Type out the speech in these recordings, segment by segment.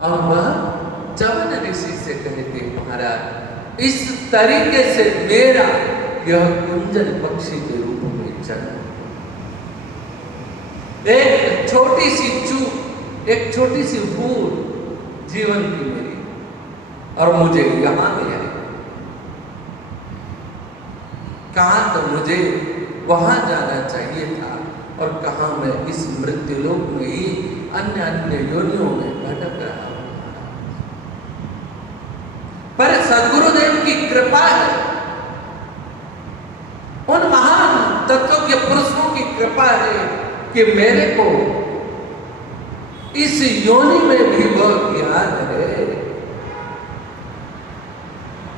और वह चवन ऋषि से कहते, महाराज इस तरीके से मेरा यह कुंजन पक्षी के रूप में जन्म, एक छोटी सी चूक, एक छोटी सी भूल जीवन की मेरी, और मुझे यहां ले आए। कहां तो मुझे वहां जाना चाहिए था, और कहां मैं इस मृत्युलोक में ही अन्य अन्य योनियों में भटक रहा हूं। पर सद्गुरुदेव की कृपा है, उन महान तत्वज्ञ पुरुषों की कृपा है कि मेरे को इस योनि में भी वह ज्ञान है,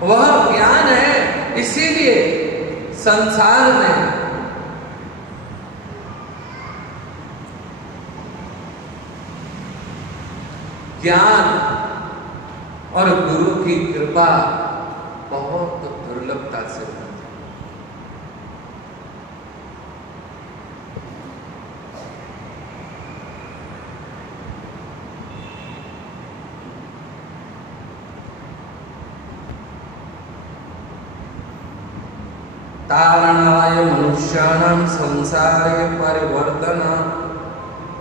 वह ज्ञान है। इसीलिए संसार में ज्ञान और गुरु की कृपा बहुत दुर्लभता से होती है। तारणाय मनुष्याणां संसारे परिवर्तन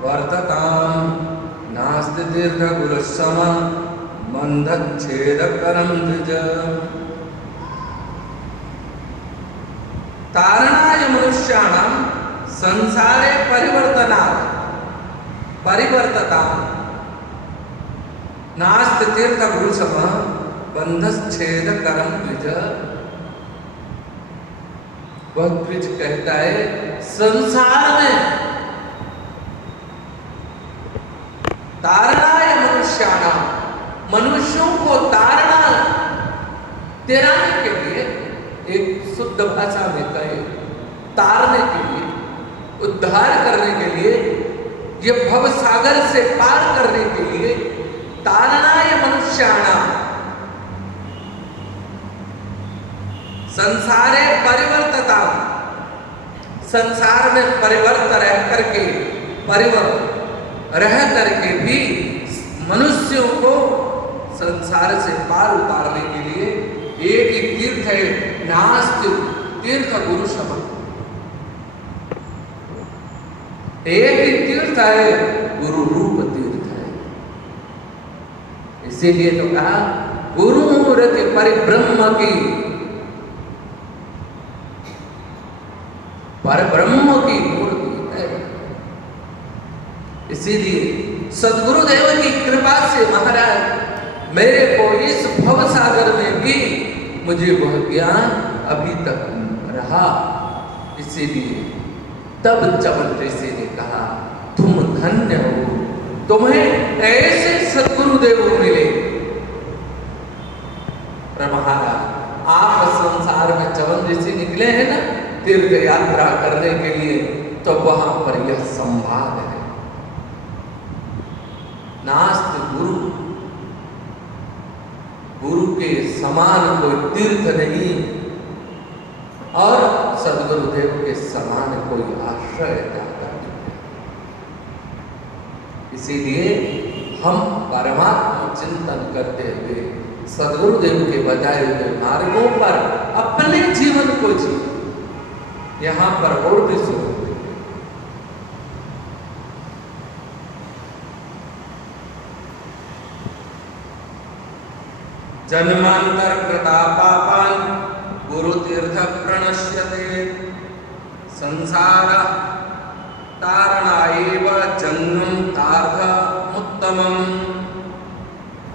वर्तताम् नास्ति दीर्घगुरुसम बन्धच्छेदकरं द्विज। तारणाय मनुष्याणां संसारे परिवर्तताम् नास्ति दीर्घगुरुसम बन्धच्छेदकरं द्विज। वह द्विज कहता है, संसार में तारणाय मनुष्याणां, मनुष्यों को तैराने के लिए, एक शुद्ध भाषा में कहे तारने के लिए, उद्धार करने के लिए, ये भव सागर से पार करने के लिए, तारणाय मनुष्याणां संसारे परिवर्तता, संसार में परिवर्त रह करके भी मनुष्यों को संसार से पार उतारने के लिए एक ही तीर्थ है, नास्ति तीर्थ गुरु शब्द, एक ही तीर्थ है, गुरु रूप तीर्थ है। इसीलिए तो कहा गुरु मूर्ति परिब्रह्म की, परब्रह्म की मूर्ति है। इसीलिए सद्गुरुदेव की कृपा से महाराज मेरे को इस भव सागर में भी मुझे वह ज्ञान अभी तक रहा। इसीलिए तब चवन ऋषि ने कहा, तुम धन्य हो, तुम्हें ऐसे सद्गुरुदेव मिले। पर महाराज आप संसार में चवन ऋषि निकले हैं ना तीर्थ यात्रा करने के लिए, तो वहां पर यह संवाद है, नास्ति गुरु, गुरु के समान कोई तीर्थ नहीं, और सद्गुरुदेव के समान कोई आश्रय दाता नहीं। इसीलिए हम परमात्मा चिंतन करते हुए सद्गुरुदेव के बताए हुए मार्गों पर अपने जीवन को जी, यहां पर और भी सुनो, जन्मांतर कृता पापान् गुरु तीर्थ प्रणश्यते संसार तारणाएव जन्मं तार्धमुत्तमम्।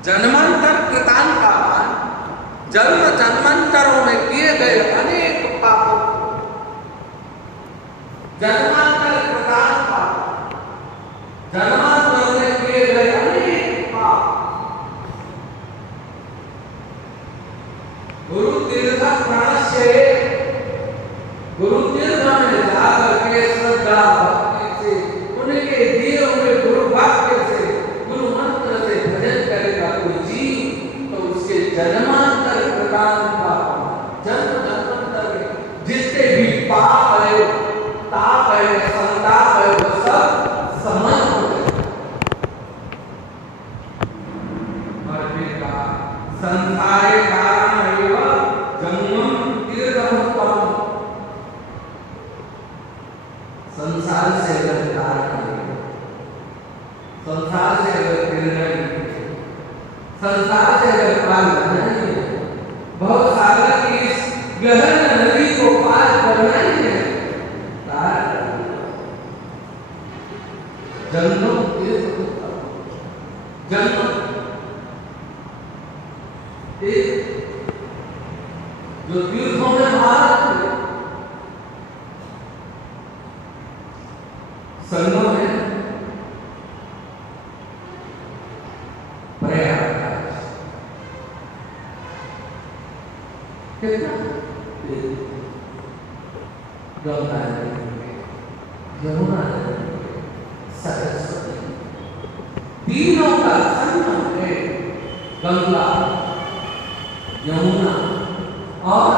जन्मांतर कृतान् पापान्, जन्मांतरों में किए गए अनेक पापों, जन्मांतर कृतान् पापान्, जन्मांतर में किए गए अनेक पाप गुरु तीर्थ प्रणश्यते, गुरु तीर्थ में जाकर के श्रद्धा भक्ति से, उनके दिए हुए गुरु वाक्य से, गुरु मंत्र से भजन करेगा कोई जीव, तो उसके जन्मांतर कृतान् पापान्, जन्म जन्मांतर जितने भी पाप है, ताप है, संताप है, वो सब समाप्त हो जाएगा। संसारे कारणमेव जन्मं तीर्थमुत्तमम्। संसार से अगर कारण है, संसार से अगर प्रेरणा है, संसार से अगर पार नहीं है, भव सागर की इस गहन नदी को पार करना ही है, जन्मों तीर्थ जन्म जो तीर्थों में महारत है, संगम है प्रयागराज, कितना गंगा नदी, यमुना नदी, सरस्वती, तीनों का संगम है। गंगा, यमुना और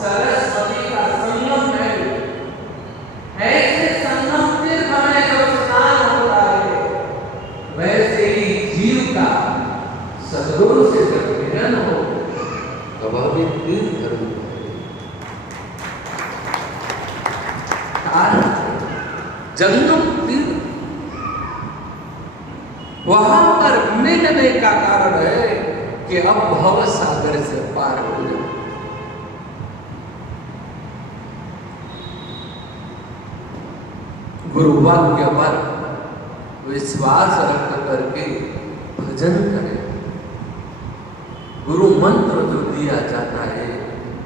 सरस्वती का संगम है। ऐसे संगम तीर्थ में जो स्नान होता है, वैसे ही जीव का सद्गुरु से जब मिलन हो तो वह भी तीर्थ रूप है। जन्म तीर्थ वहां पर मिलने का कारण है कि अब भव सागर से पार हो जाए। गुरु वाक्य पर विश्वास रख करके भजन करें। गुरु मंत्र जो दिया जाता है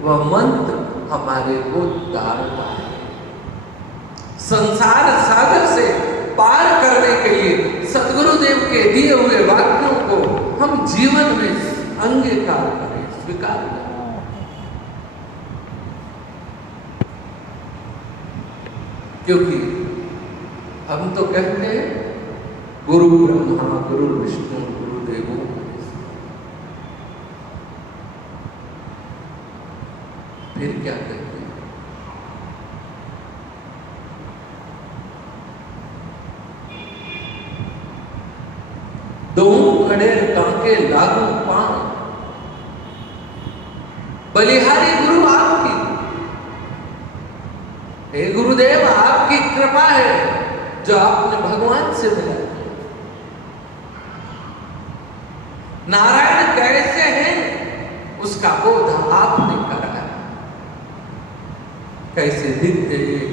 वह मंत्र हमारे को तारता है। संसार सागर से पार करने के लिए सद्गुरुदेव के दिए हुए वाक्यों को हम जीवन में अंगीकार करें, स्वीकार करें। क्योंकि हम तो कहते हैं गुरु ब्रह्मा गुरु विष्णु गुरुदेवो, फिर क्या कहते हैं? दो खड़े कांके लागू पांव, बलिहारी गुरु आपकी। हे गुरुदेव, आपकी कृपा है जो आपने भगवान से मिला। नारायण कैसे हैं उसका बोध आपने कराया। कैसे दिखते हैं,